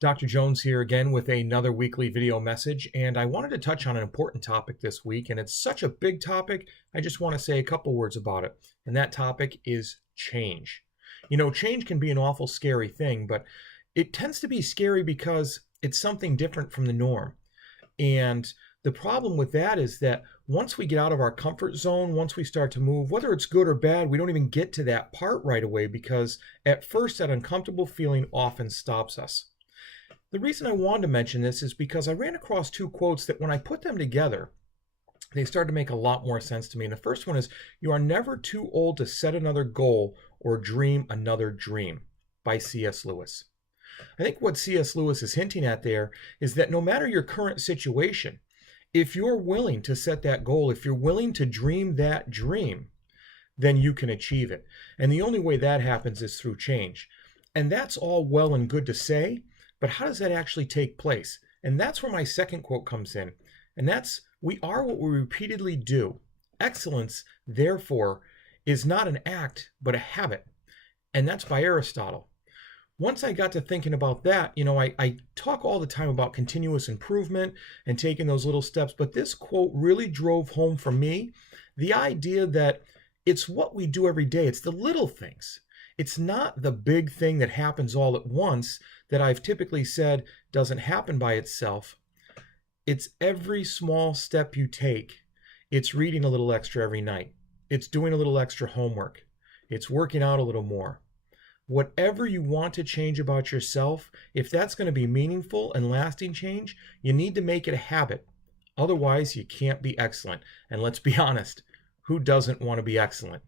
Dr. Jones here again with another weekly video message, and I wanted to touch on an important topic this week, and it's such a big topic, I just want to say a couple words about it, and that topic is change. Change can be an awful scary thing, but it tends to be scary because it's something different from the norm. And the problem with that is that once we get out of our comfort zone, once we start to move, whether it's good or bad, we don't even get to that part right away because at first that uncomfortable feeling often stops us. The reason I wanted to mention this is because I ran across two quotes that when I put them together, they started to make a lot more sense to me. And the first one is, "You are never too old to set another goal or dream another dream," by C.S. Lewis. I think what C.S. Lewis is hinting at there is that no matter your current situation, if you're willing to set that goal, if you're willing to dream that dream, then you can achieve it. And the only way that happens is through change. And that's all well and good to say, but how does that actually take place? And that's where my second quote comes in. And that's, "We are what we repeatedly do. Excellence, therefore, is not an act, but a habit." And that's by Aristotle. Once I got to thinking about that, I talk all the time about continuous improvement and taking those little steps, but this quote really drove home for me the idea that it's what we do every day. It's the little things. It's not the big thing that happens all at once that I've typically said doesn't happen by itself. It's every small step you take. It's reading a little extra every night. It's doing a little extra homework. It's working out a little more. Whatever you want to change about yourself, if that's going to be meaningful and lasting change, you need to make it a habit. Otherwise, you can't be excellent. And let's be honest, who doesn't want to be excellent?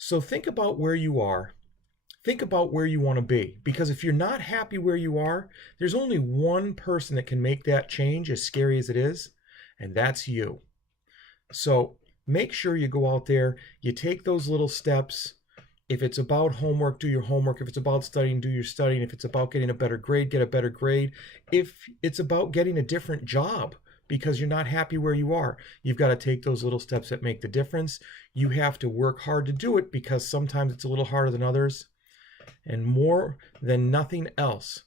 So think about where you are. Think about where you want to be. Because if you're not happy where you are, there's only one person that can make that change, as scary as it is, and that's you. So make sure you go out there, you take those little steps. If it's about homework, do your homework. If it's about studying, do your studying. If it's about getting a better grade, get a better grade. If it's about getting a different job because you're not happy where you are, you've got to take those little steps that make the difference. You have to work hard to do it because sometimes it's a little harder than others. And more than nothing else,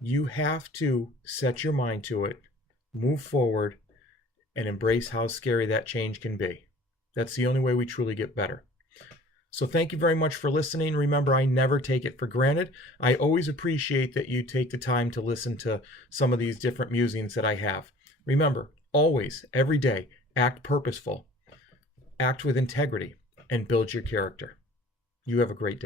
you have to set your mind to it, move forward, and embrace how scary that change can be. That's the only way we truly get better. So thank you very much for listening. Remember, I never take it for granted. I always appreciate that you take the time to listen to some of these different musings that I have. Remember, always, every day, act purposeful, act with integrity, and build your character. You have a great day.